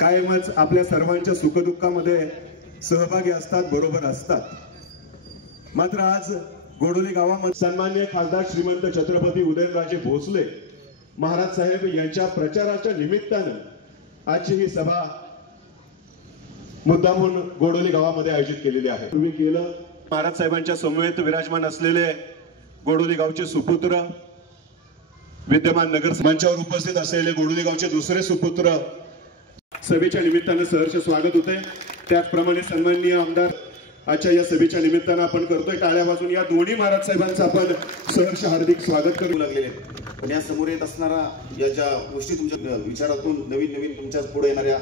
कायमच आपल्या सर्वांच्या सुखदुःखामध्ये सहभागी असतात, बरोबर असतात। मात्र आज गोडोली गावामध्ये सन्माननीय खासदार श्रीमंत छत्रपती उदयनराजे भोसले महाराज साहेब यांच्या प्रचाराच्या निमित्ताने आजची ही सभा मुद्दामून गोडोली गावामध्ये आयोजित केलेली आहे। तुम्ही केलं महाराज साहेबांच्या समवेत विराजमान असलेले गोडोली गावचे सुपुत्र, विद्यमान नगर मंचावर उपस्थित असलेले गोडोली गावचे दुसरे सुपुत्र सभेच्या निमित्ताने सहर्ष स्वागत होते। त्याचप्रमाणे सन्माननीय आमदार आजच्या या सभेच्या निमित्ताने आपण करतोय टाळ्या वाजून या दोन्ही महाराज साहेबांचं आपण सहर्ष हार्दिक स्वागत करू लागलेले। पण या समोर येत असणारा या ज्या गोष्टी तुमच्या विचारातून नवीन तुमच्या पुढे येणाऱ्या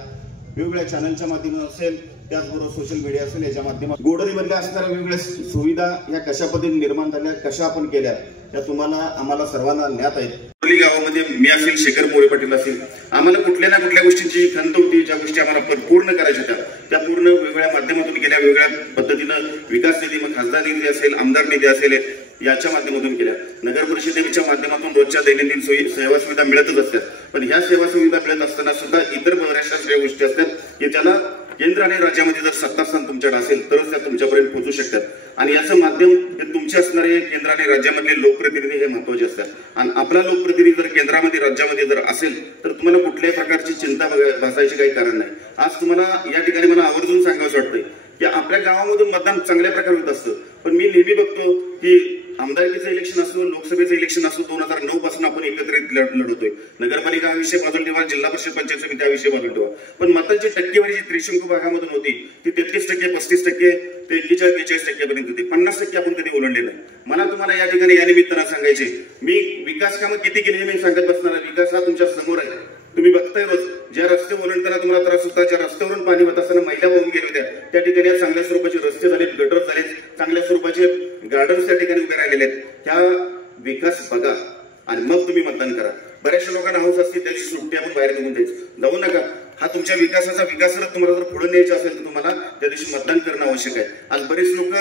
वेगवेगळ्या चॅनलच्या माध्यमातून असेल, त्याचबरोबर सोशल मीडिया असेल, याच्या माध्यमातून गोडोलीमधल्या असणाऱ्या वेगवेगळ्या सुविधा या कशा पद्धतीने निर्माण झाल्या, कशा आपण केल्या, त्या तुम्हाला आम्हाला सर्वांना ज्ञात आहे। गोडोली गावामध्ये मी असेल, शेखर मोरे पाटील असेल, आम्हाला कुठल्या ना कुठल्या गोष्टींची खंत होती, ज्या गोष्टी आम्हाला पूर्ण करायच्या होत्या त्या पूर्ण वेगवेगळ्या माध्यमातून केल्या, वेगवेगळ्या पद्धतीनं विकास निधी, मग खासदार निधी असेल, आमदार निधी असेल, याच्या माध्यमातून केल्या। नगर परिषदेच्या माध्यमातून रोजच्या दैनंदिन सेवा सुविधा मिळतच असतात, पण ह्या सेवा सुविधा मिळत असताना सुद्धा इतर बऱ्याचशा गोष्टी असतात की ज्याला केंद्र आणि राज्यामध्ये जर सत्तास्थान तुमच्याकडे असेल तरच त्या तुमच्यापर्यंत पोहोचू शकतात। आणि याचं माध्यम हे तुमचे असणारे केंद्र आणि राज्यामधले लोकप्रतिनिधी हे महत्वाचे असतात। आणि आपला लोकप्रतिनिधी जर केंद्रामध्ये राज्यामध्ये जर असेल तर तुम्हाला कुठल्याही प्रकारची चिंता भासायची काही कारण नाही। आज तुम्हाला या ठिकाणी मला आवर्जून सांगावंसं वाटतंय की आपल्या गावामधून मतदान चांगल्या प्रकारे होत असतं, पण मी नेहमी बघतो की आमदारकीचं इलेक्शन असो, लोकसभेचं इलेक्शन असो, 2009 पासून आपण एकत्रित लढतोय। नगरपालिका हा विषय बाजूला ठेवा, जिल्हा परिषद पंचायत समिती हा विषय बाजूला ठेवा, पण मतांची टक्केवारी जी त्रिशंकू भागामधून होती ती 33%, 35% ते 41-42% पर्यंत होती। 50% आपण कधी ओलांडले नाही। मला तुम्हाला या ठिकाणी या निमित्तानं सांगायचे, मी विकास कामं किती केली हे मी सांगत बसणार आहे। विकास हा तुमच्या समोर आहे, तुम्ही बघताय रोज। ज्या रस्ते ओलांडताना तुम्हाला त्रास होता, ज्या रस्त्यावरून पाणी वाहत असताना महिला वाहून गेल्या होत्या, त्या ठिकाणी चांगल्या स्वरूपाचे रस्ते झाले, गटर झाले, चांगल्या स्वरूपाचे गार्डन्स त्या ठिकाणी उभे राहिलेले आहेत। ह्या विकास बघा आणि मग तुम्ही मतदान करा। बऱ्याचशा लोकांना हौस असते त्याची सुट्टी आपण बाहेर निघून द्यायचं, जाऊ नका। हा तुमच्या विकासाचा विकास तुम्हाला जर पुढे न्यायचा असेल तर तुम्हाला त्या दिवशी मतदान करणं आवश्यक आहे। आज बरेच लोक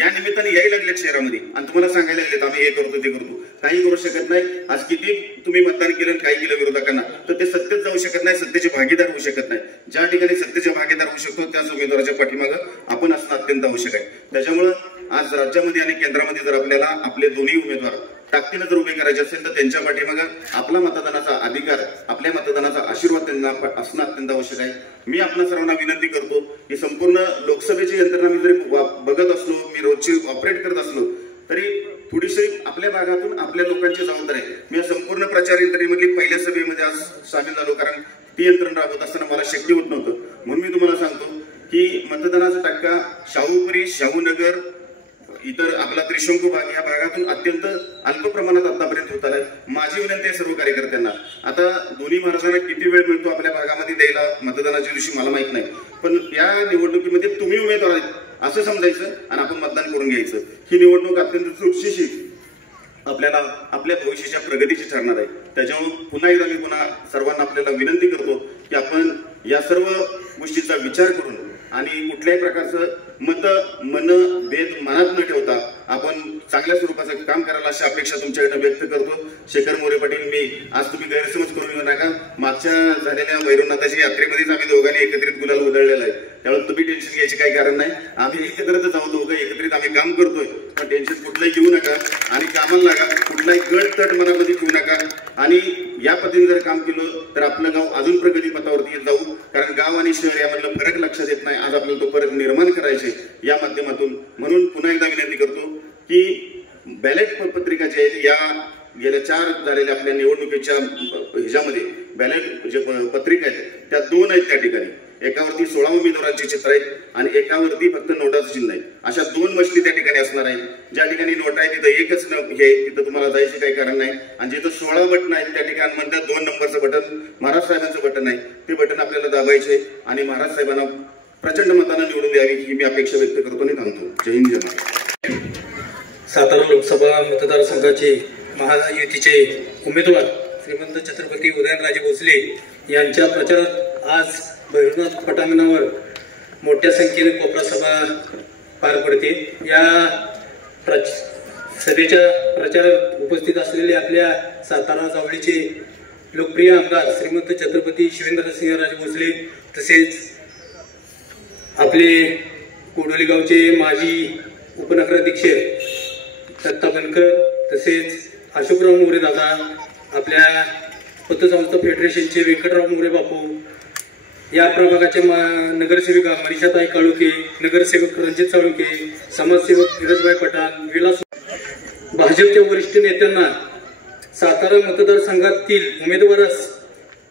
या निमित्ताने यायला लागलेत शहरामध्ये आणि तुम्हाला सांगायला लागलेत आम्ही हे करतो ते करतो, काही करू शकत नाही। आज किती तुम्ही मतदान केलं, काही केलं विरोधकांना, तर ते सत्तेत जाऊ शकत नाही, सत्तेचे भागीदार होऊ शकत नाही। ज्या ठिकाणी सत्तेचे भागीदार होऊ शकतो त्याच उमेदवाराच्या पाठीमागं आपण असणं अत्यंत आवश्यक आहे। त्याच्यामुळं आज राज्यामध्ये आणि केंद्रामध्ये जर आपल्याला आपले दोन्ही उमेदवार ताकदीनं जर उभे करायचे असेल तर त्यांच्या पाठीमागे आपला मतदानाचा अधिकार, आपल्या मतदानाचा आशीर्वाद त्यांना असणं अत्यंत आवश्यक आहे। मी आपल्या सर्वांना विनंती करतो की संपूर्ण लोकसभेची यंत्रणा मी जरी बघत असलो, मी रोजची ऑपरेट करत असलो, तरी थोडीशी आपल्या भागातून आपल्या लोकांची जबाबदारी आहे। मी या संपूर्ण प्रचार यंत्रणेमधली पहिल्या सभेमध्ये आज सामील झालो, कारण ती यंत्रणा राबवत असताना मला शक्य होत नव्हतं। म्हणून मी तुम्हाला सांगतो की मतदानाचा टक्का शाहूपुरी, शाहूनगर, इतर आपला त्रिशंकू भाग या भागातून अत्यंत अल्प प्रमाणात आतापर्यंत होत आलाय। माझी विनंती आहे सर्व कार्यकर्त्यांना, आता दोन्ही महाराजांना किती वेळ मिळतो आपल्या भागामध्ये द्यायला मतदानाच्या दिवशी मला माहित नाही, पण या निवडणुकीमध्ये तुम्ही उमेदवार आहेत असं समजायचं आणि आपण मतदान करून घ्यायचं। ही निवडणूक अत्यंत सुरक्षित आपल्याला आपल्या भविष्याच्या प्रगतीची ठरणार आहे। त्याच्यामुळे पुन्हा एकदा मी सर्वांना आपल्याला विनंती करतो की आपण या सर्व गोष्टींचा विचार करून आणि कुठल्याही प्रकारचं मन भेद मनात न ठेवता आपण चांगल्या स्वरूपाचं काम करायला अशी अपेक्षा तुमच्याकडे व्यक्त करतो। शेखर मोरे पाटील, मी आज तुम्ही गैरसमज करून घेऊ नका। मागच्या झालेल्या वैरनाथाच्या यात्रेमध्येच आम्ही दोघांनी एकत्रित गुलाल उधळलेला आहे, त्यामुळे तुम्ही टेन्शन घ्यायचे काही कारण नाही। आम्ही एकत्रच आहोत, दोघं एकत्रित आम्ही काम करतोय, पण टेन्शन कुठलंही घेऊ नका आणि कामाला लागा, कुठलाही गट तट मनामध्ये घेऊ नका। आणि या पद्धतीने जर काम केलं तर आपलं गाव अजून प्रगती पथावरती जाऊ, कारण गाव आणि शहर यामधलं फरक लक्षात येत नाही। आज आपल्याला तो फरक निर्माण करायचे या माध्यमातून। म्हणून पुन्हा एकदा विनंती करतो की बॅलेट पत्रिका जे आहेत, या गेल्या 4 झालेल्या आपल्या निवडणुकीच्या ह्याच्यामध्ये बॅलेट जे पत्रिका आहेत त्या 2 आहेत त्या ठिकाणी, एकावरती 16 उमेदवारांची चित्र आहेत आणि एकावरती फक्त नोटाचं चिन्ह आहे। अशा 2 मजली त्या ठिकाणी असणार आहे। ज्या ठिकाणी नोट आहे तिथं एकच हे, तिथं तुम्हाला जायचं काही कारण नाही। आणि जिथं 16 बटन आहेत त्या ठिकाणी मध्ये 2 नंबरचं बटन महाराज साहेबांचं बटन आहे, ते बटन आपल्याला दाबायचे आणि महाराज साहेबांना प्रचंड मतानं निवडून द्यावी ही मी अपेक्षा व्यक्त करतो आणि थांबतो। जय हिंद, जय महाराष्ट्र। सातारा लोकसभा मतदारसंघाचे महायुतीचे उमेदवार श्रीमंत छत्रपती उदयनराजे भोसले यांच्या प्रचारात आज भैरवनाथ पटांगणावर मोठ्या संख्येने कोपरा सभा पार पडते। या सभेच्या प्रचारात उपस्थित असलेले आपल्या सातारा जावळीचे लोकप्रिय आमदार श्रीमंत छत्रपती शिवेंद्रसिंहराजे भोसले, तसेच आपले कोडोली गावचे माजी उपनगराध्यक्ष दत्ता बनकर, तसेच अशोकराव मोरे दादा, आपल्या पतसंस्था फेडरेशनचे व्यंकटराव मोरे बापू, या प्रभागाच्या नगरसेविका मनीषाताई काळुके, नगरसेवक रणजित साळुके, समाजसेवक धीरजभाई पठाण, विलास, भाजपच्या वरिष्ठ नेत्यांना सातारा मतदारसंघातील उमेदवारास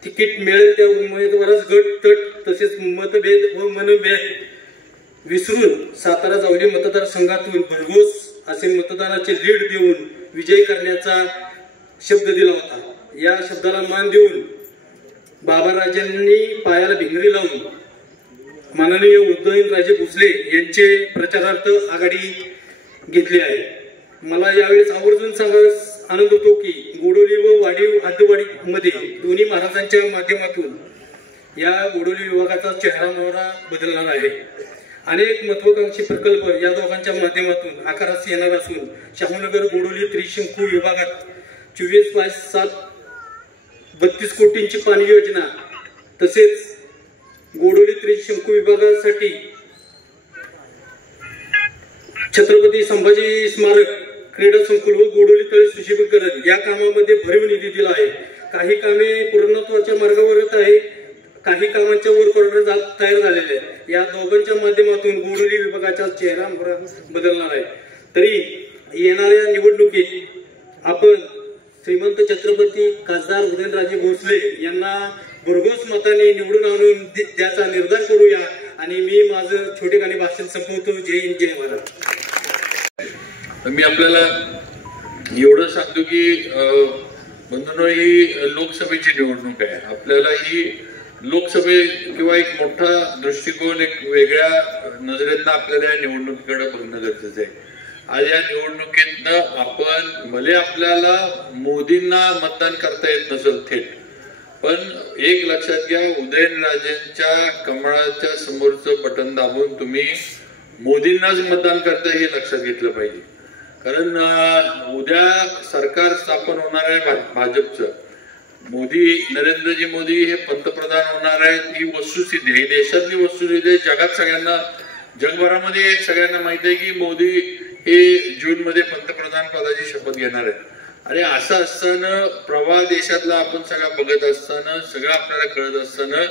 तिकीट मिळेल त्या उमेदवारास गट तट तसेच मतभेद व मनभेद विसरून सातारा जावली मतदारसंघातून भरघोस असे मतदानाचे लीड देऊन विजय करण्याचा शब्द दिला होता. या शब्दाला मान देऊन बाबाराजांनी पायाला भिंगरी लावून माननीय उदयनराजे भोसले यांचे प्रचारार्थ आघाडी घेतली आहे. मला यावेळेस आवर्जून सांगायला आनंद होतो की गोडोली व वाडीव हद्दवाडी मध्ये दोन्ही महाराजांच्या माध्यमातून या गोडोली विभागाचा चेहरा मोहरा बदलणार आहे. अनेक महत्वाकांक्षी प्रकल्प या दोघांच्या माध्यमातून आकारास येणार असून शाहूनगर गोडोली त्रिशंकू विभागात 24/7 32 कोटींची पाणी योजना, तसेच गोडोली त्रिशंकू विभागासाठी छत्रपती संभाजी स्मारक क्रीडा संकुल व गोडोली तळे सुशोभीकरण या कामामध्ये भरीव निधी दिला आहे. काही कामे पूर्णत्वाच्या मार्गावर येत आहे, काही कामांच्या वर्क ऑर्डर तयार झालेले आहे. या दोघांच्या माध्यमातून गोडोली विभागाचा चेहरा बदलणार आहे. तरी येणाऱ्या निवडणुकीत आपण श्रीमंत छत्रपती खासदार उदयनराजे भोसले यांना भरघोस मताने निवडून आणून त्याचा निर्धार करूया. आणि मी माझं छोटेखानी भाषण संपवतो. जय हिंद, जय महाराष्ट्र. मी आपल्याला एवढं सांगतो की बंधूंनो, ही लोकसभेची निवडणूक आहे. आपल्याला ही लोकसभे किंवा एक मोठा दृष्टिकोन, एक वेगळ्या नजरेतनं आपल्याला या निवडणुकीकडे बघणं गरजेचं आहे. आज या निवडणुकीतनं आपण भले आपल्याला मोदींना मतदान करता येत नसेल थेट, पण एक लक्षात घ्या, उदयनराजेंच्या कमळाच्या समोरचं बटन दाबून तुम्ही मोदींनाच मतदान करता हे लक्षात घेतलं पाहिजे. कारण उद्या सरकार स्थापन होणार आहे भाजपचं. नरेंद्रजी मोदी हे पंतप्रधान होणार आहेत, ही वस्तुस्थिती आहे, देशातली वस्तुस्थिती आहे. जगात सगळ्यांना, जगभरामध्ये सगळ्यांना माहिती आहे की मोदी हे जूनमध्ये पंतप्रधान पदाची शपथ घेणार आहेत. आणि असं असताना प्रवाह देशातला आपण सगळा बघत असताना, सगळं आपल्याला कळत असताना,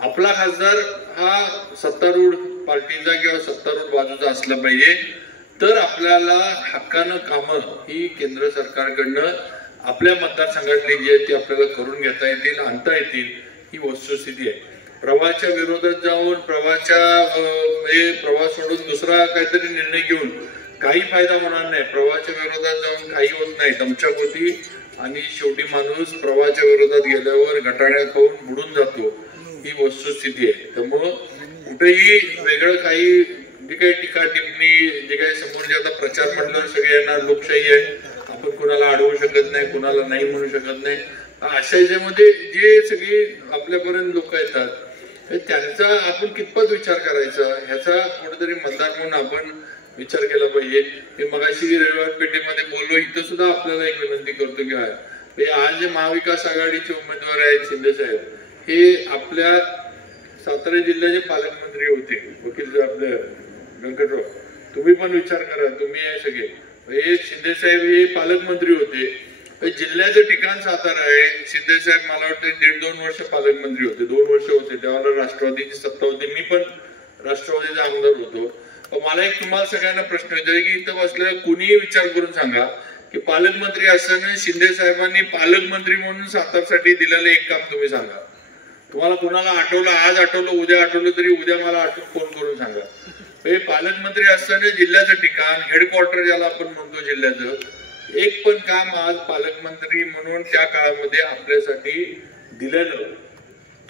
आपला खासदार हा सत्तारूढ पार्टीचा किंवा सत्तारूढ बाजूचा असला पाहिजे, तर आपल्याला हक्कानं कामं ही केंद्र सरकारकडनं आपल्या मतदारसंघातली जी आहे ती आपल्याला करून घेता येतील, आणता येतील, ही वस्तुस्थिती आहे. प्रवाहाच्या विरोधात जाऊन प्रवाह सोडून दुसरा काहीतरी निर्णय घेऊन काही फायदा होणार नाही. प्रवाहाच्या विरोधात जाऊन काही होत नाही, दमछाक होती आणि शेवटी माणूस प्रवाहाच्या विरोधात गेल्यावर गटाण्या खाऊन बुडून जातो, ही वस्तुस्थिती आहे. त्यामुळं कुठेही वेगळं काही जे काही टीका टिप्पणी, जे काही समोरचे आता प्रचार म्हटल्यावर सगळे येणार, लोकशाही आहे, आपण कुणाला अडवू शकत नाही, कुणाला नाही म्हणू शकत नाही. अशा याच्यामध्ये जे सगळी आपल्यापर्यंत लोक येतात त्यांचा आपण कितपत विचार करायचा ह्याचा कुठेतरी मतदार म्हणून आपण विचार केला पाहिजे. मी मगाशी रविवार पेठेमध्ये बोललो, इथं सुद्धा आपल्याला एक विनंती करतो की आज जे महाविकास आघाडीचे उमेदवार आहेत शिंदे साहेब, हे आपल्या सातारा जिल्ह्याचे पालकमंत्री होते, वकील आपले व्यंकटराव, तुम्ही पण विचार करा, तुम्ही हे सगळे हे शिंदे साहेब हे पालकमंत्री होते. जिल्ह्याचं ठिकाण सातारा आहे. शिंदे साहेब मला वाटतं 1.5-2 वर्ष पालकमंत्री होते, 2 वर्ष होते, त्यावेळेला राष्ट्रवादीची सत्ता होती, मी पण राष्ट्रवादीचा आमदार होतो. मला एक तुम्हाला सगळ्यांना प्रश्न विचार की इथं बसल्या कुणीही विचार करून सांगा की पालकमंत्री असताना शिंदे साहेबांनी पालकमंत्री म्हणून सातारसाठी दिलेलं एक काम तुम्ही सांगा. तुम्हाला कुणाला आठवलं, आज आठवलं, उद्या आठवलं तरी उद्या मला आठवून फोन करून सांगा. हे पालकमंत्री असताना जिल्ह्याचं ठिकाण, हेडक्वार्टर ज्याला आपण म्हणतो जिल्ह्याचं, एक पण काम आज पालकमंत्री म्हणून त्या काळामध्ये आपल्यासाठी दिलेलं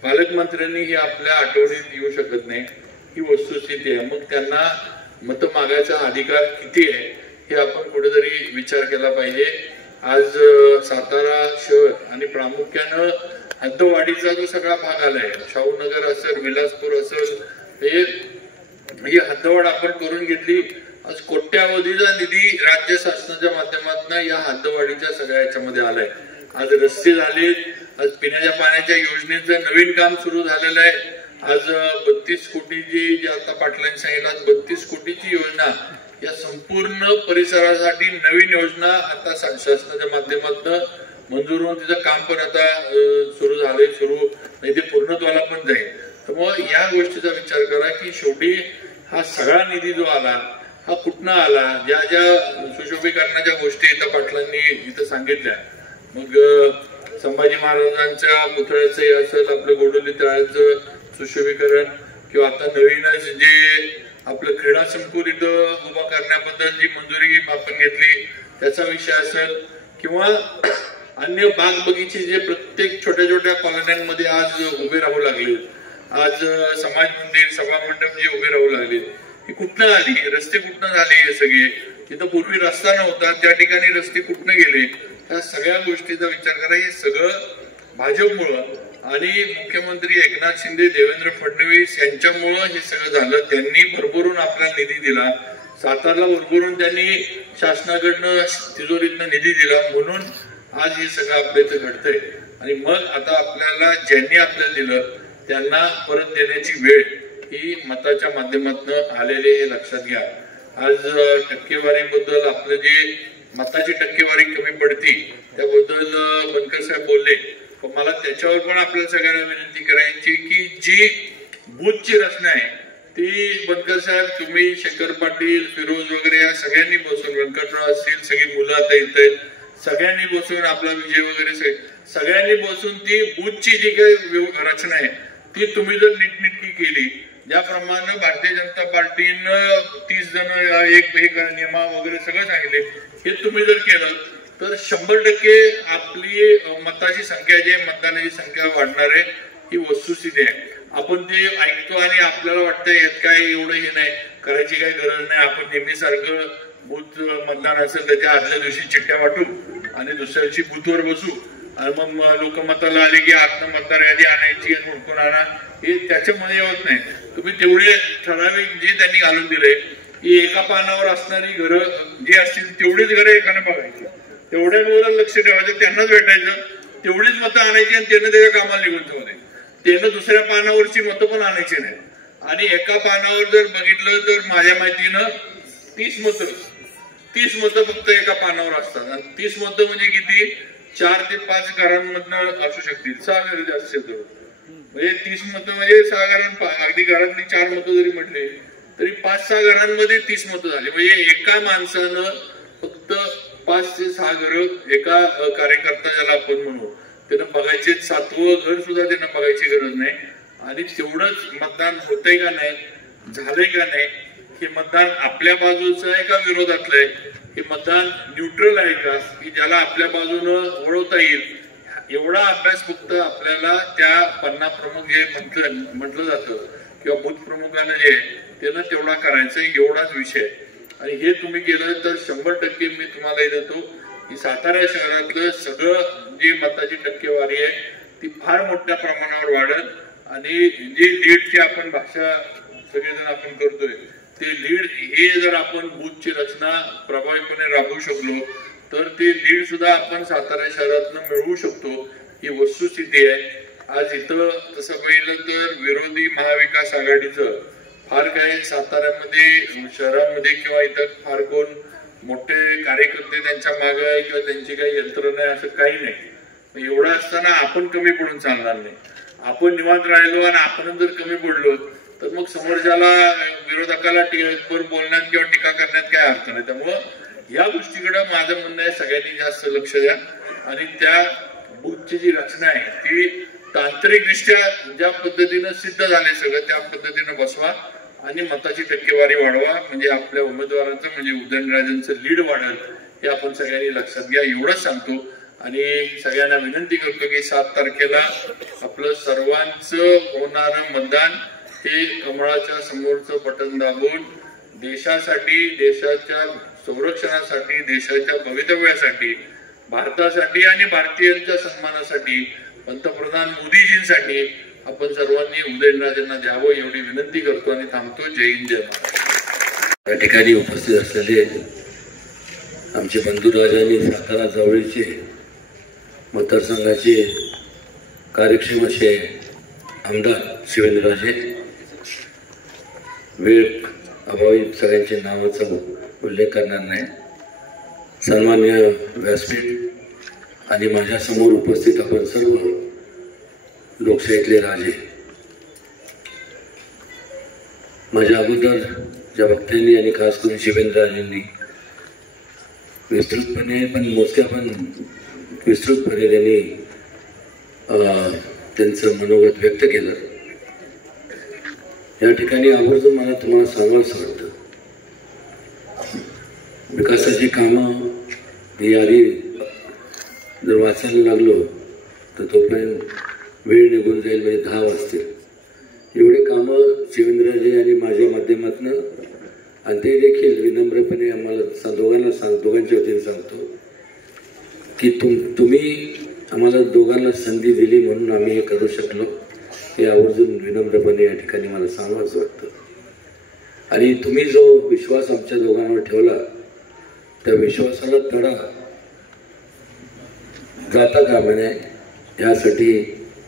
पालकमंत्र्यांनी हे आपल्या आठवणीत येऊ शकत नाही, ही वस्तुस्थिती आहे. मग त्यांना मत मागायचा अधिकार किती आहे हे आपण कुठेतरी विचार केला पाहिजे. आज सातारा शहर आणि प्रामुख्यानं हद्दवाडीचा जो सगळा भाग आलाय, शाहूनगर असेल, विलासपूर असेल, ही हद्दवाढ आपण करून घेतली. आज कोट्यावधीचा निधी राज्य शासनाच्या माध्यमातून या हद्दवाढीच्या सगळ्या याच्यामध्ये आलाय. आज रस्ते झाले, आज पिण्याच्या पाण्याच्या योजनेचं नवीन काम सुरू झालेलं आहे. आज 32 कोटीची जी आता पाटलांनी सांगितलं 32 कोटीची योजना या संपूर्ण परिसरासाठी नवीन योजना आता शासनाच्या माध्यमातून मंजूर होऊन तिचं काम पण आता सुरू झालंय म्हणजे ते पूर्णत्वाला पण जाईल. त्यामुळे या गोष्टीचा विचार करा की शेवटी हा सगळा निधी जो आला हा कुठनं आला. ज्या ज्या सुशोभीकरणाच्या गोष्टी इथं पाटलांनी इथं सांगितल्या, मग संभाजी महाराजांच्या पुतळ्याचं असेल, आपलं गोडोली तळ्याचं सुशोभीकरण, किंवा आता नवीनच जे आपलं क्रीडा संकुल इथं उभा करण्याबद्दल जी मंजुरी आपण घेतली त्याचा विषय असेल, किंवा अन्य बाग बगीचे जे प्रत्येक छोट्या छोट्या कॉलन्यांमध्ये आज उभे राहू लागले, आज समाज मंदिर सभा मंडप जे उभे राहू लागले, ही कुठनं आली, रस्ते कुठनं झाले, हे सगळे तिथं पूर्वी रस्ता नव्हता त्या ठिकाणी रस्ते कुठनं गेले, ह्या सगळ्या गोष्टीचा विचार करा. हे सगळं भाजपमुळं आणि मुख्यमंत्री एकनाथ शिंदे देवेंद्र फडणवीस यांच्यामुळं हे सगळं झालं. त्यांनी भरभरून आपला निधी दिला, सातारला भरभरून त्यांनी शासनाकडनं तिजोरीतनं निधी दिला, म्हणून आज हे सगळं आपल्या इथं घडतंय. आणि मग आता आपल्याला ज्यांनी आपल्याला दिलं त्यांना परत देण्याची वेळ ही मताच्या माध्यमातून आलेले हे लक्षात घ्या. आज टक्केवारीबद्दल आपलं जे मताची टक्केवारी कमी पडती त्याबद्दल बनकर साहेब बोलले, पण मला त्याच्यावर पण आपल्या सगळ्यांना विनंती करायची की जी बूथची रचना आहे ती बनकर साहेब, तुम्ही, शेखर पाटील, फिरोज वगैरे या सगळ्यांनी बसून, व्यंकटराव असतील, सगळी मुलं आता येत आहेत, सगळ्यांनी बसून, आपला विजय वगैरे सगळ्यांनी बसून ती बूथची जी काही रचना आहे ती तुम्ही जर नीटनेटकी केली, ज्याप्रमाणे भारतीय जनता पार्टीनं 30 जण एक नियमा वगैरे सगळं सांगितले, हे तुम्ही जर केलं तर 100% आपली मताची संख्या जी आहे, मतदानाची संख्या वाढणार आहे. ही वस्तुस्थिती आहे. आपण ते ऐकतो आणि आपल्याला वाटतं यात काय एवढं हे नाही, करायची काही गरज नाही, आपण नेहमीसारखं बूथ मतदान असेल त्याच्या आदल्या दिवशी चिठ्ठ्या वाटू आणि दुसऱ्या दिवशी बूथवर बसू आणि मग लोक मताला आले की आतनं मतदार यादी आणायची आणि हुडकून आणा, हे त्याच्यामध्ये होत नाही. तुम्ही तेवढे ठराविक जे त्यांनी घालून दिले की एका पानावर असणारी घरं जी असतील तेवढीच घरं एकानं बघायची, तेवढ्यावर लक्ष ठेवायचं, त्यांनाच भेटायचं, तेवढीच मतं आणायची आणि त्यानं त्याच्या कामाला निघून ठेवले. त्यानं दुसऱ्या पानावरची मतं पण आणायची नाही. आणि एका पानावर जर बघितलं तर माझ्या माहितीनं 30 मतं फक्त एका पानावर असतात. आणि 30 मतं म्हणजे किती, 4 ते 5 घरांमधनं असू शकतील, 6 घर जास्त म्हणजे 30 मतं म्हणजे 6 घरां, अगदी घरातली 4 मतं जरी म्हटले तरी 5-6 घरांमध्ये 30 मतं झाली. म्हणजे एका माणसानं फक्त 5 ते 6 घरं, एका कार्यकर्ता ज्याला आपण म्हणू त्यांना बघायचे, 7वं घर सुद्धा त्यांना बघायची गरज नाही. आणि तेवढंच मतदान होतंय का नाही, झालंय का नाही, हे मतदान आपल्या बाजूचं आहे का विरोधातलं आहे, हे मतदान न्यूट्रल आहे का, की ज्याला आपल्या बाजूनं वळवता येईल, एवढा अभ्यास फक्त आपल्याला त्या पन्ना प्रमुख जे म्हटलं जातं किंवा बूथ प्रमुखानं जे त्यानं तेवढा करायचं, एवढाच विषय. आणि हे तुम्ही केलं तर 100% मी तुम्हाला देतो की सातारा शहरातलं सगळं जी मताची टक्केवारी आहे ती फार मोठ्या प्रमाणावर वाढेल. आणि जी लीडची आपण भाषा सगळेजण आपण करतोय ते लीड, हे जर आपण बूथची रचना प्रभावीपणे राबवू शकलो तर ते लीड सुद्धा आपण सातारा शहरातनं मिळवू शकतो. ही वस्तुस्थिती आहे. आज इथं तसं पाहिलं तर विरोधी महाविकास आघाडीचं फार काही साताऱ्यामध्ये शहरामध्ये किंवा इथं फार कोण मोठे कार्यकर्ते त्यांच्या मागे आहे किंवा त्यांची काही यंत्रणा आहे असं काही नाही. एवढं असताना आपण कमी पडून चालणार नाही. आपण निवांत राहिलो आणि आपण जर कमी पडलो तर मग समोरच्याला विरोधकाला बोलण्यात किंवा टीका करण्यात काय अर्थ नाही. त्यामुळं या गोष्टीकडे माझं म्हणणं आहे सगळ्यांनी जास्त लक्ष द्या आणि त्या बूथची जी रचना आहे ती तांत्रिकदृष्ट्या ज्या पद्धतीनं सिद्ध झाले सगळं त्या पद्धतीनं बसवा आणि मताची टक्केवारी वाढवा. म्हणजे आपल्या उमेदवारांचं म्हणजे उदयनराजेंचं लीड वाढेल हे आपण सगळ्यांनी लक्षात घ्या. एवढंच सांगतो आणि सगळ्यांना विनंती करतो की 7 तारखेला आपलं सर्वांचं होणारं मतदान हे कमळाच्या समोरचं बटन दाबून देशासाठी, देशाच्या संरक्षणासाठी, देशाच्या भवितव्यासाठी, भारतासाठी आणि भारतीयांच्या सन्मानासाठी, पंतप्रधान मोदीजींसाठी आपण सर्वांनी उदयनराजेंना द्यावं एवढी विनंती करतो आणि थांबतो. जय हिंद, जय महाराष्ट्र. या ठिकाणी उपस्थित असलेले आमचे बंधुराजांनी सातारा जवळचे मतदारसंघाचे कार्यक्षम असे आमदार शिवेंद्रराजे, वेळ अभावी सगळ्यांच्या नावाचा उल्लेख करणार नाही, सन्मान्य व्यासपीठ आणि माझ्यासमोर उपस्थित आपण सर्व लोकशाहीतले राजे, माझ्या अगोदर ज्या वक्त्यांनी आणि खास करून शिवेंद्रराजेंनी विस्तृतपणे पण मोजक्या पण विस्तृतपणे त्यांनी त्यांचं मनोगत व्यक्त केलं, या ठिकाणी आवर्जून मला तुम्हाला सांगावंसं वाटतं, विकासाची कामं ही यादी जर वाचायला लागलो तर तोपर्यंत वेळ निघून जाईल, म्हणजे 10 वाजतील. एवढे कामं शिवेंद्रजी आणि माझ्या माध्यमातून, आणि ते देखील विनम्रपणे आम्हाला दोघांच्या वतीने सांगतो की तुम्ही आम्हाला दोघांना संधी दिली म्हणून आम्ही हे करू शकलो, हे आवर्जून विनम्रपणे या ठिकाणी मला सांगावंसं वाटतं. आणि तुम्ही जो विश्वास आमच्या दोघांवर ठेवला त्या विश्वासाला तडा जाता कामा नये यासाठी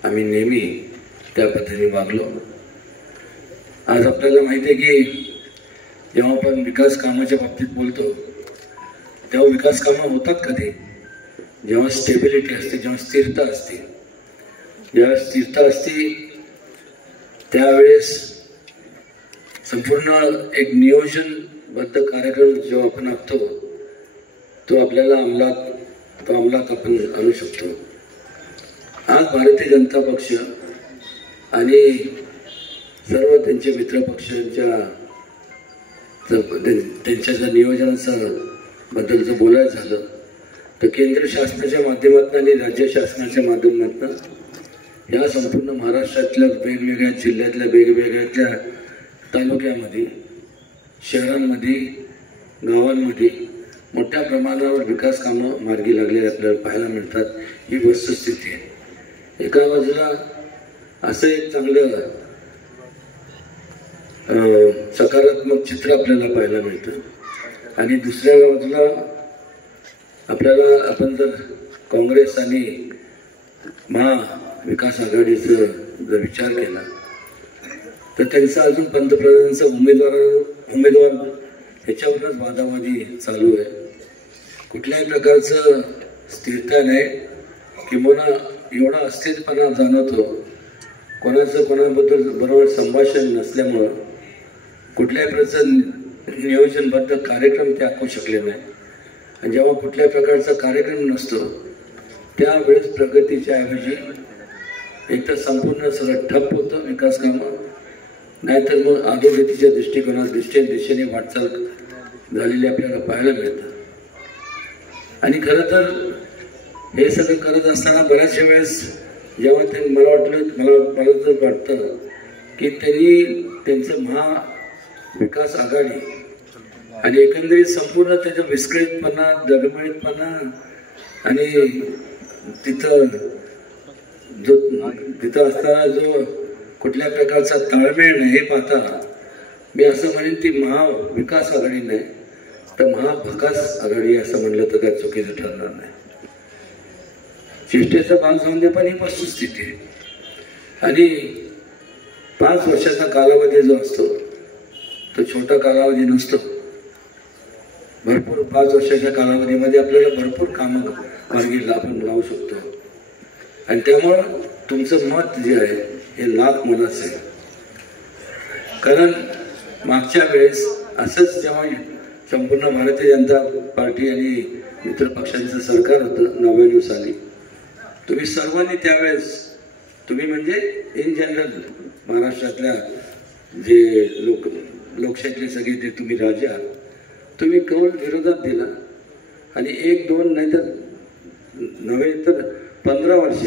आम्ही नेहमी त्या पद्धतीने वागलो. आज आपल्याला माहिती आहे की जेव्हा आपण विकास कामाच्या बाबतीत बोलतो तेव्हा विकास कामं होतात कधी, जेव्हा स्टेबिलिटी असते, जेव्हा स्थिरता असते. जेव्हा स्थिरता असते त्यावेळेस संपूर्ण एक नियोजनबद्ध कार्यक्रम जेव्हा आपण आखतो तो आपल्याला अंमलात आपण आणू शकतो. आज भारतीय जनता पक्ष आणि सर्व त्यांचे मित्र पक्षांच्या त्यांच्या जर नियोजनाचं बद्दलचं बोलायचं झालं तर केंद्र शासनाच्या माध्यमातून आणि राज्य शासनाच्या माध्यमातून या संपूर्ण महाराष्ट्रातल्या वेगवेगळ्या जिल्ह्यातल्या वेगवेगळ्या तालुक्यामध्ये, शहरांमध्ये, गावांमध्ये मोठ्या प्रमाणावर विकास कामं मार्गी लागलेली आपल्याला पाहायला मिळतात. ही वस्तुस्थिती आहे. एका बाजूला असं एक चांगलं सकारात्मक चित्र आपल्याला पाहायला मिळतं आणि दुसऱ्या बाजूला आपण जर काँग्रेस आणि महाविकास आघाडीचा जर विचार केला तर त्यांचा अजून पंतप्रधानांचा उमेदवार ह्याच्यावरच वादावादी चालू आहे. कुठल्याही प्रकारचं स्थिरता नाही, किंवा एवढा अस्थिरपणा जाणवतो. कोणाबद्दल बरोबर संभाषण नसल्यामुळं कुठल्याही प्रकारचं नियोजनबद्ध कार्यक्रम ते आखू शकले नाही. आणि जेव्हा कुठल्याही प्रकारचा कार्यक्रम नसतो त्यावेळेस प्रगतीच्या ऐवजी एक तर संपूर्ण सगळं ठप्प होतं विकास कामं, नाहीतर मग अधोगतीच्या दिशेने वाटचाल झालेली आपल्याला पाहायला मिळतं. आणि खरं तर हे सगळं करत असताना बऱ्याचशा वेळेस जेव्हा मला तर वाटतं की त्यांनी त्यांचं महाविकास आघाडी आणि एकंदरीत संपूर्ण त्याचा विस्कळीतपणा, दगमळीतपणा आणि तिथं असताना जो कुठल्या प्रकारचा ताळमेळ नाही हे पाहता मी असं म्हणेन ती महाविकास आघाडी नाही तर महाभकास आघाडी असं म्हणलं तर काय चुकीचं ठरणार नाही. शिष्टेचा भाग जाऊन पण ही वस्तुस्थिती आहे. आणि 5 वर्षाचा कालावधी जो असतो तो छोटा कालावधी नसतो. भरपूर 5 वर्षाच्या कालावधीमध्ये आपल्याला भरपूर कामं मार्गी आपण लावू शकतो. आणि त्यामुळं तुमचं मत जे आहे हे लाख मोलाचं आहे. कारण मागच्या वेळेस असंच जेव्हा संपूर्ण भारतीय जनता पार्टी आणि मित्र पक्षांचं सरकार होतं 99 साली, तुम्ही सर्वांनी त्यावेळेस, तुम्ही म्हणजे इन जनरल महाराष्ट्रातल्या जे लोकशाहीतले सगळे जे तुम्ही राजे आहात, तुम्ही केवळ विरोधात दिला आणि 1-2 नाही तर नव्हे तर 15 वर्ष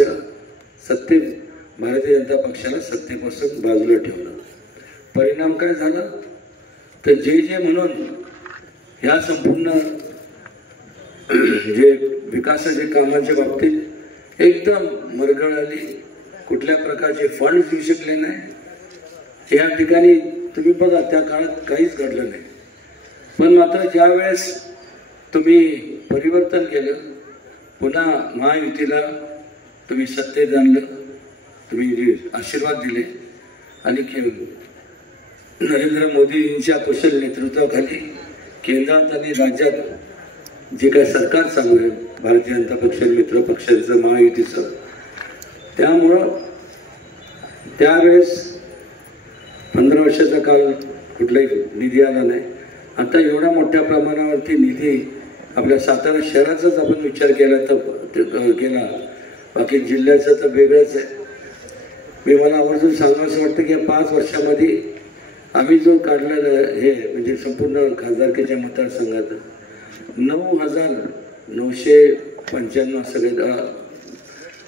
भारतीय जनता पक्षाला सत्तेपासून बाजूला ठेवलं. परिणाम काय झाला तर जे म्हणून ह्या संपूर्ण जे विकासाच्या कामाच्या बाबतीत एकदम मरगळ आली, कुठल्या प्रकारचे फंड देऊ शकले नाही. या ठिकाणी तुम्ही बघा त्या काळात काहीच घडलं नाही. पण मात्र ज्यावेळेस तुम्ही परिवर्तन केलं, पुन्हा महायुतीला तुम्ही सत्तेत आणलं, तुम्ही जे आशीर्वाद दिले आणि नरेंद्र मोदींच्या कुशल नेतृत्वाखाली केंद्रात आणि राज्यात जे काही सरकार चालू आहे भारतीय जनता पक्ष मित्र पक्षांचं महायुतीचं, त्यामुळं त्यावेळेस 15 वर्षाचा काल कुठलाही निधी आला नाही. आता एवढ्या मोठ्या प्रमाणावरती निधी आपल्या सातारा शहराचाच आपण विचार केला तर केला, बाकी जिल्ह्याचं तर वेगळंच आहे. मला आवर्जून सांगावं वाटतं की या 5 वर्षामध्ये आम्ही जो काढलेलं हे म्हणजे संपूर्ण खासदारकीच्या मतदारसंघात 9,995 सगळे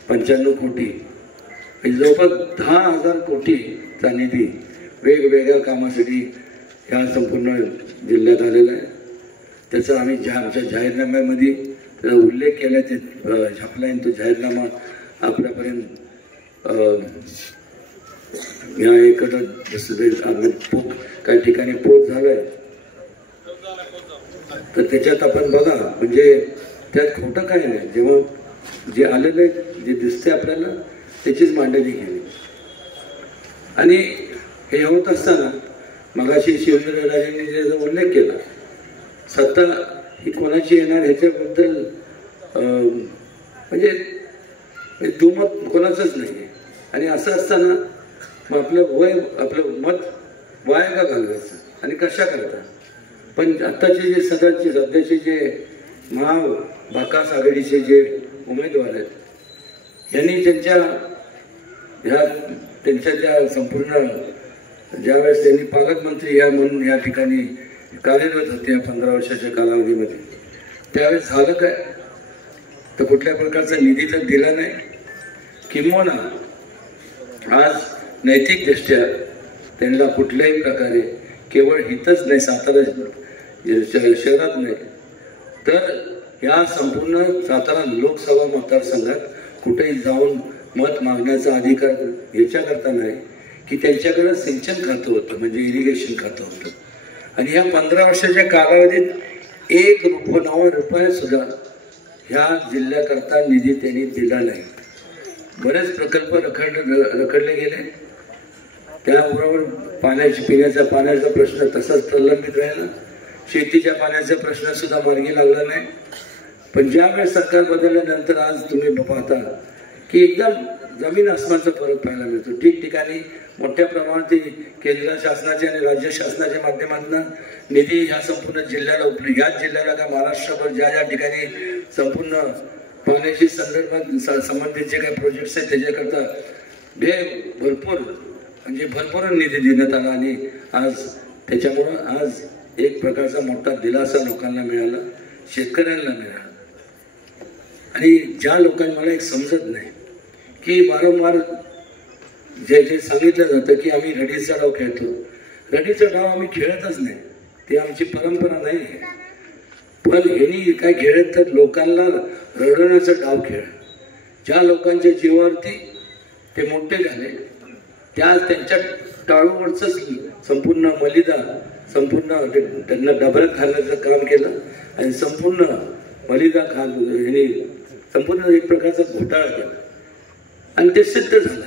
95 कोटी म्हणजे जवळपास 10,000 कोटीचा निधी वेगवेगळ्या कामासाठी ह्या संपूर्ण जिल्ह्यात आलेला आहे. त्याचा आम्ही आमच्या जाहीरनाम्यामध्ये उल्लेख केला, ते छापला आहे. तो जाहीरनामा आपल्यापर्यंत या एखादा काही ठिकाणी पोच झालाय, तर त्याच्यात आपण बघा म्हणजे त्यात खोटं काही नाही. जेव्हा जे आलेलं आहे जे दिसते आपल्याला त्याचीच मांडणी केली. आणि हे होत असताना मगाशी शिवेंद्रराजेंनी जे उल्लेख केला, सत्ता ही कोणाची येणार ह्याच्याबद्दल म्हणजे दुमत कोणाचंच नाही आहे. आणि असं असताना मग आपलं मत वाया का घालवायचं आणि कशा करता. पण आत्ताचे जे सध्याचे जे महाबाकास आघाडीचे जे उमेदवार आहेत यांनी त्यांच्या ज्या संपूर्ण ज्यावेळेस त्यांनी पालकमंत्री या म्हणून या ठिकाणी कार्यरत होते या 15 वर्षाच्या कालावधीमध्ये, त्यावेळेस झालं काय तर कुठल्या प्रकारचा निधी तर दिला नाही. किंबहुना आज नैतिकदृष्ट्या त्यांना कुठल्याही प्रकारे केवळ हितच नाही सातारा शहरात नाही तर या संपूर्ण सातारा लोकसभा मतदारसंघात कुठेही जाऊन मत मागण्याचा अधिकार याच्याकरता नाही की त्यांच्याकडे सिंचन खातं होतं म्हणजे इरिगेशन खातं होतं. आणि ह्या 15 वर्षाच्या कालावधीत 1 रुपया सुद्धा ह्या जिल्ह्याकरता निधी त्यांनी दिला नाही. बरेच प्रकल्प रखडले गेले, त्याबरोबर पिण्याच्या पाण्याचा प्रश्न तसाच प्रलंबित राहिला, शेतीच्या पाण्याचा प्रश्न सुद्धा मार्गी लागला नाही. पण ज्यावेळेस सरकार बदलल्यानंतर आज तुम्ही पाहता की एकदम जमीन आसमानचा फरक पाहायला मिळतो. ठिकठिकाणी मोठ्या प्रमाणात केंद्र शासनाच्या आणि राज्य शासनाच्या माध्यमातून निधी ह्या संपूर्ण जिल्ह्याला ह्याच जिल्ह्याला का महाराष्ट्रभर ज्या ज्या ठिकाणी संपूर्ण पाण्याशी संबंधित जे काही प्रोजेक्ट्स आहेत त्याच्याकरता भरपूर निधी देण्यात आला. आणि आज त्याच्यामुळं आज एक प्रकारचा मोठा दिलासा लोकांना मिळाला, शेतकऱ्यांना मिळाला. आणि ज्या लोकांना मला एक समजत नाही की वारंवार जे सांगितलं जातं की आम्ही रडीचा डाव खेळतो, रडीचा डाव आम्ही खेळतच नाही, ती आमची परंपरा नाही आहे. पण ह्यांनी काय खेळत तर लोकांना रडवण्याचा डाव खेळ. ज्या लोकांच्या जीवावरती ते मोठे झाले त्यांच्या टाळूवरच संपूर्ण मलिदा संपूर्ण त्यांना डबऱ्यात घालण्याचं काम केलं आणि संपूर्ण मलिदा ह्यांनी संपूर्ण एक प्रकारचा घोटाळा केला आणि ते सिद्ध झालं.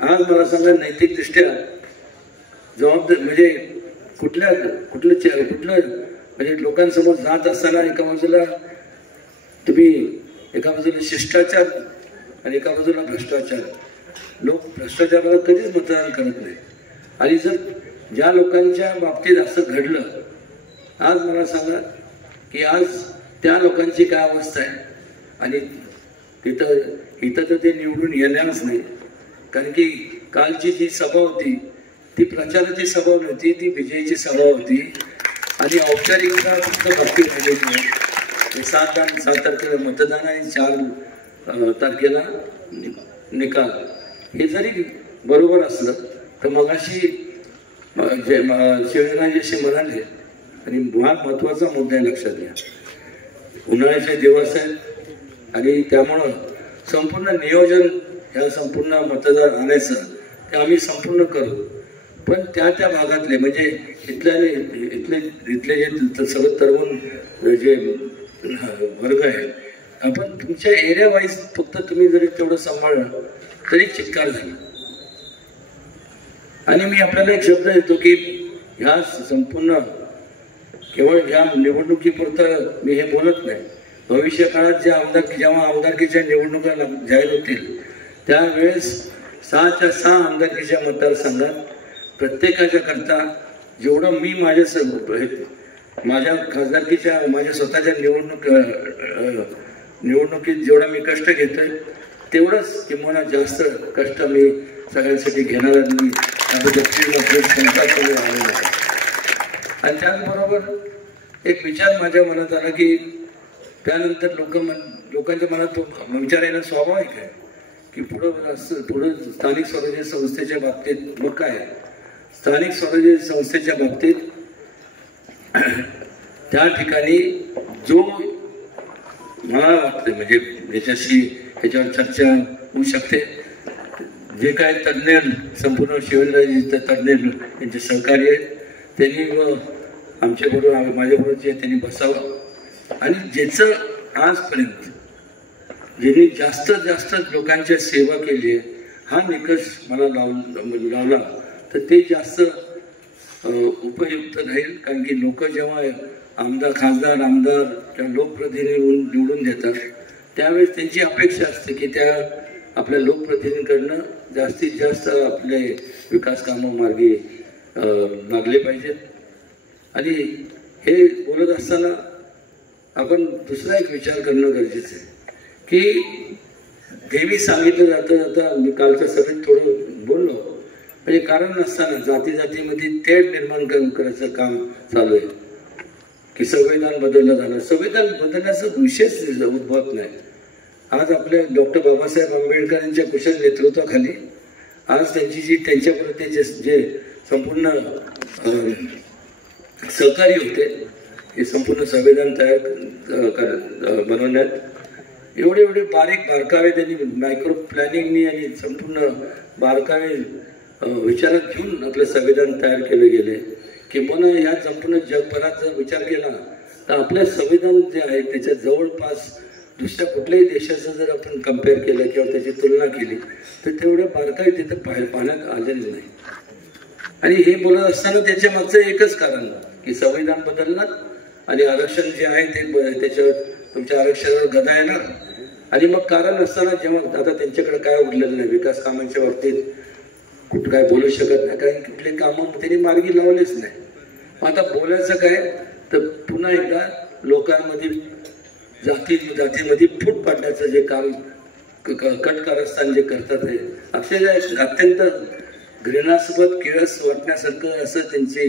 आज मला सांगा नैतिकदृष्ट्या जबाबदार म्हणजे कुठलं म्हणजे लोकांसमोर जात असताना एका बाजूला शिष्टाचार आणि एका बाजूला भ्रष्टाचार. लोक भ्रष्टाचाराला कधीच मतदान करत नाही. आणि जर ज्या लोकांच्या बाबतीत असं घडलं, आज मला सांगा की आज त्या लोकांची काय अवस्था आहे. आणि इथं तर ते निवडून येणारच नाही, कारण की कालची जी सभा होती ती प्रचाराची सभा नव्हती, ती विजयीची सभा होती. आणि औपचारिकता फक्त बाकी राहिलेली आहे. 7 तारखेला मतदान आणि 4 तारखेला निकाल. हे जरी बरोबर असलं तर मगाशी शिवराजेशी म्हणाले आणि महत्वाचा मुद्दा आहे लक्षात घ्या. उन्हाळ्याचे दिवस आहेत आणि त्यामुळं संपूर्ण नियोजन ह्या संपूर्ण मतदार आणायचं ते आम्ही संपूर्ण करू. पण त्या भागातले म्हणजे इथले जे सगळं तरुण जे वर्ग आहे, आपण तुमच्या एरिया वाईज फक्त तुम्ही जरी तेवढं सांभाळलं तरी चित्कार झाला. आणि मी आपल्याला एक शब्द देतो की ह्या संपूर्ण केवळ ह्या निवडणुकीपुरतं मी हे बोलत नाही. भविष्य काळात जेव्हा आमदारकीच्या निवडणुका जाहीर होतील त्यावेळेस 6च्या 6 आमदारकीच्या मतदारसंघात प्रत्येकाच्या करता जेवढं मी माझ्या खासदारकीच्या माझ्या स्वतःच्या निवडणुकीत जेवढा मी कष्ट घेतोय तेवढंच किंवा जास्त कष्ट मी सगळ्यांसाठी घेणार आणि आणि त्याचबरोबर एक विचार माझ्या मनात आला की त्यानंतर लोकांच्या मनात विचार येणं स्वाभाविक आहे की पुढं स्थानिक स्वराज्य संस्थेच्या बाबतीत मग काय स्थानिक स्वराज्य संस्थेच्या बाबतीत त्या ठिकाणी जो मला वाटतं म्हणजे ह्याच्यावर चर्चा होऊ शकते. जे काय तज्ज्ञ संपूर्ण शिवराजी तज्ज्ञ त्यांचे सहकारी आहेत त्यांनी व आमच्याबरोबर माझ्याबरोबर जे त्यांनी बसावं आणि ज्याचं आजपर्यंत ज्यांनी जास्तीत जास्त लोकांची सेवा केली आहे हा निकष मला लावला तर ते जास्त उपयुक्त राहील. कारण की लोक जेव्हा खासदार आमदार किंवा लोकप्रतिनिधी निवडून देतात त्यावेळेस त्यांची अपेक्षा असते की त्या आपल्या लोकप्रतिनिधींकडनं जास्तीत जास्त आपले विकास कामं मार्गी लागले पाहिजेत. आणि हे बोलत असताना आपण दुसरा एक विचार करणं गरजेचं आहे की देवी सांगितलं जाता मी कालच्या सभेत थोडं बोललो म्हणजे कारण नसताना जातीमध्ये तेढ निर्माण करायचं काम चालू आहे की संविधान बदललं झालं. संविधान बदलण्याचा विशेष उद्भवत नाही. आज आपल्या डॉक्टर बाबासाहेब आंबेडकरांच्या कुशल नेतृत्वाखाली आज त्यांच्याप्रती जे संपूर्ण सहकारी होते हे संपूर्ण संविधान तयार बनवण्यात एवढे बारकावे त्यांनी मायक्रो प्लॅनिंगनी आणि संपूर्ण बारकावे विचारात घेऊन आपलं संविधान तयार केले गेले. किंवा ह्या संपूर्ण जगभरात जर विचार केला तर आपलं संविधान जे आहे त्याच्या जवळपास दुसऱ्या कुठल्याही देशाचं जर आपण कम्पेअर केलं किंवा त्याची तुलना केली तर तेवढं बारकावे तिथं पाहण्यात आलेलं नाही. आणि हे बोलत असताना त्याच्या मागचं एकच कारण की संविधान बदलणार आणि आरक्षण जे आहे ते त्याच्यावर तुमच्या आरक्षणावर गदा येणार. आणि मग कारण असताना जेव्हा आता त्यांच्याकडे काय उरलेलं नाही विकास कामांच्या बाबतीत कुठं काय बोलू शकत नाही कारण कुठले कामं त्यांनी मार्गी लावलेच नाही. आता बोलायचं काय तर पुन्हा एकदा लोकांमध्ये जातीमध्ये फूट पाडण्याचं जे काम कटकारस्थान जे करतात आहे अक्षरशः अत्यंत घृणास्पद किळस वाटण्यासारखं असं त्यांचे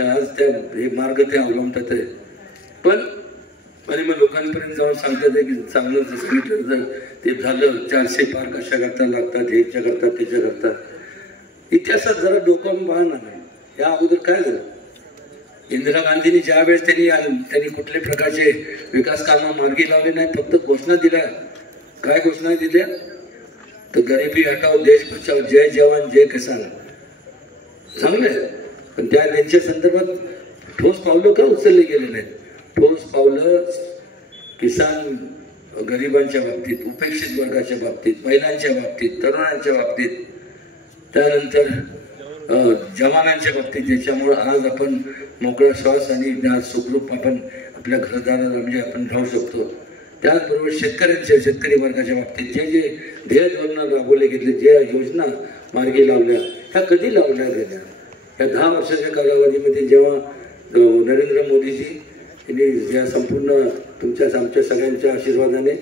आज हे मार्ग ते अवलंबतात आहे. पण आणि मग लोकांपर्यंत जाऊन सांगतात आहे की चांगलं सांगितलं जर ते झालं 400 पार कशा करता लागतात ह्याच्या करतात त्याच्या करतात. इतिहासात जरा डोकं पाहणार नाही. या अगोदर काय झालं इंदिरा गांधींनी ज्या वेळेस त्यांनी कुठल्या प्रकारचे विकास कामं मार्गी लावले नाही फक्त घोषणा दिल्या. काय घोषणा दिल्या तर गरिबी हटाव देश बचाव जय जवान जय किसान चांगले पण त्यांच्या संदर्भात ठोस पावलं का उचलले गेले नाहीत. ठोस पावलं किसान गरिबांच्या बाबतीत उपेक्षित वर्गाच्या बाबतीत महिलांच्या बाबतीत तरुणांच्या बाबतीत त्यानंतर जवानांच्या बाबतीत ज्याच्यामुळं आज आपण मोकळा श्वास आणि आज सुखरूप आपण आपल्या घरदारात म्हणजे आपण राहू शकतो. त्याचबरोबर शेतकरी वर्गाच्या बाबतीत जे ध्येय धोरणं राबवले गेले ज्या योजना मार्गी लावल्या ह्या कधी लावल्या गेल्या. या 10 वर्षाच्या कालावधीमध्ये जेव्हा नरेंद्र मोदीजी यांनी या संपूर्ण आमच्या सगळ्यांच्या आशीर्वादाने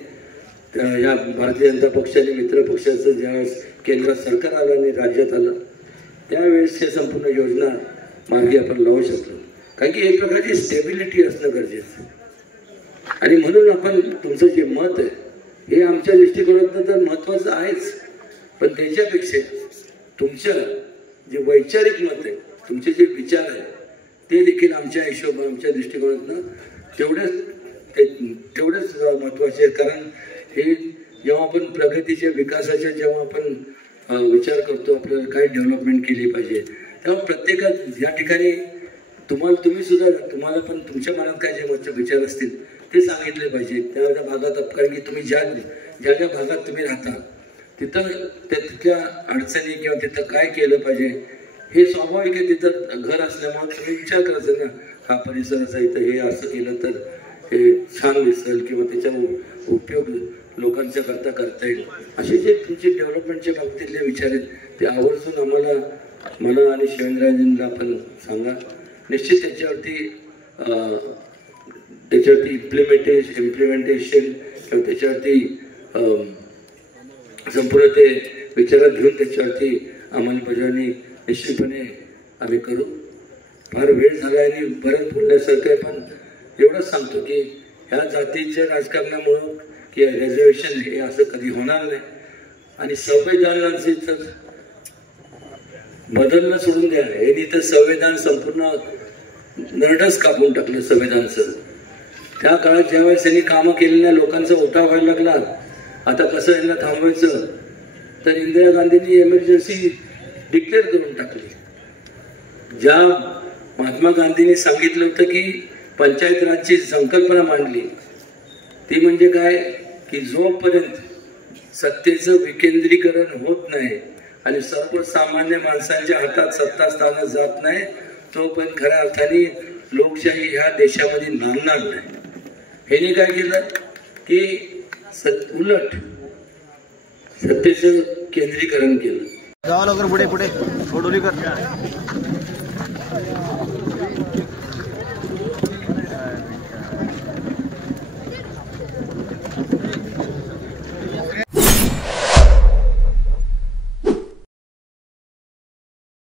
या भारतीय जनता पक्षाने मित्र पक्षाचं ज्यावेळेस केंद्रात सरकार आलं आणि राज्यात आलं त्यावेळेस हे संपूर्ण योजना मार्गी आपण लावू शकलो. कारण की एक प्रकारची स्टेबिलिटी असणं गरजेचं आणि म्हणून आपण तुमचं जे मत आहे हे आमच्या दृष्टिकोनातून तर महत्त्वाचं आहेच पण त्याच्यापेक्षा तुमचं जे वैचारिक मत आहे तुमचे जे विचार आहे ते देखील आमच्या आमच्या दृष्टिकोनातून तेवढेच महत्त्वाचे आहे. कारण हे जेव्हा आपण प्रगतीच्या विकासाच्या जेव्हा आपण विचार करतो आपल्याला काय डेव्हलपमेंट केली पाहिजे तेव्हा प्रत्येकात या ठिकाणी तुम्हाला पण तुमच्या मनात काय जे विचार असतील ते सांगितले पाहिजे. त्या भागात कारण की तुम्ही ज्या भागात तुम्ही राहता तिथल्या अडचणी किंवा तिथं काय केलं पाहिजे हे स्वाभाविक आहे. तिथं घर असल्यामुळे तुम्ही विचार करायचा ना, हा परिसर असा इथं हे असं केलं तर हे छान दिसेल किंवा त्याचा उपयोग लोकांच्या करता येईल. असे जे तुमचे डेव्हलपमेंटच्या बाबतीतले विचार आहेत ते आवर्जून मला आणि शिवेंद्रजींना आपण सांगा. निश्चित त्याच्यावरती इम्प्लिमेंटेशन किंवा त्याच्यावरती संपूर्ण ते विचारात घेऊन त्याच्यावरती अंमलबजावणी निश्चितपणे आम्ही करू. फार वेळ झाला आणि बरंच बोलण्यासारखं आहे, पण एवढंच सांगतो की ह्या जातीच्या राजकारणामुळं की रिझर्वेशन हे असं कधी होणार नाही. आणि संविधानाचे तर बदलणं सोडून द्या, यांनी तर संविधान संपूर्ण नरडच कापून टाकलं संविधानचं. त्या काळात ज्यावेळेस यांनी कामं केलेल्या लोकांचा उठाव व्हायला लागला, आता कसं यांना थांबवायचं, तर इंदिरा गांधींनी एमर्जन्सी डिक्लेअर करून टाकली. ज्या महात्मा गांधींनी सांगितलं होतं की पंचायत राजची संकल्पना मांडली, ती म्हणजे काय की जोपर्यंत सत्तेचं विकेंद्रीकरण होत नाही आणि सर्वसामान्य माणसांच्या हातात सत्ता स्थानं जात नाही, तोपर्यंत खऱ्या अर्थाने लोकशाही ह्या देशामध्ये नांदणार नाही. ह्याने काय केलं की उलट सत्तेचं केंद्रीकरण केलं. गावा लवकर पुढे गोडोलीकर